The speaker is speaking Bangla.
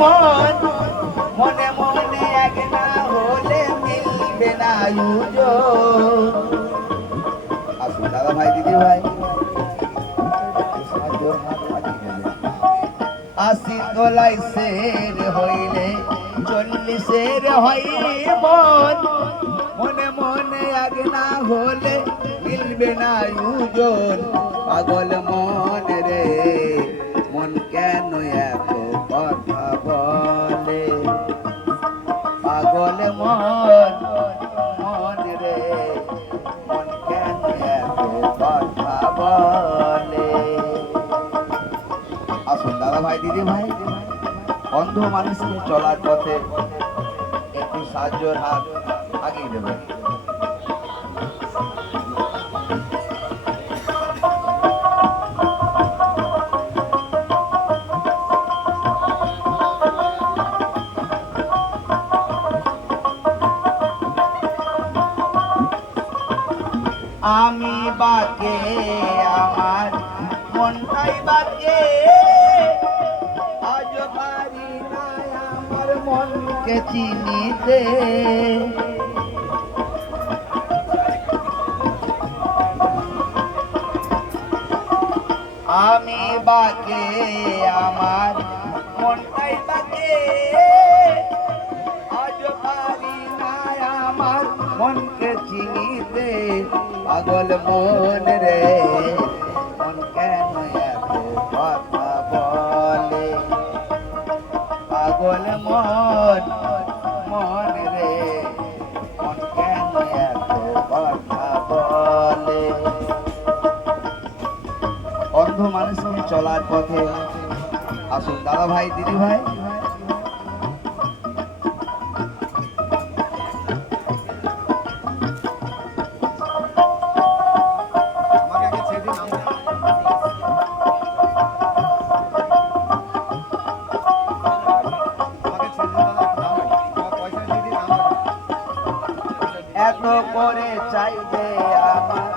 মন মনে মনে এক না হলে মিলবে না আয়োজন। আসুন দাদা ভাই দিদি ভাই আশি তোলাই শের হইলে 40 হয় মন মনে মনে এক না হলে মিলবে না আয়োজন। পাগল মন রে মন কেন এত কথা বলে, পাগল মন মন রে মন কেন এত কথা বলে। আসুন দাদা ভাই দিদি ভাই অন্ধ মানুষকে চলার পথে একটু সাহায্যের হাত আগিয়ে দেবেন। আমি বাকে আমার মনটাই বাকে, আজ পারি না আমার মনকে চিনিতে। আমি বাকে আমার মনটাই বাকে, আজ পারি না আমার মনকে চিনিতে। পাগল মন রে মন কেন এত কথা বলে, পাগল মন মন রে মন কেন এত কথা বলে। অন্ধ মানুষকে চলার পথে আসুন দাদা ভাই দিদি ভাই এত করে চাইবে আমার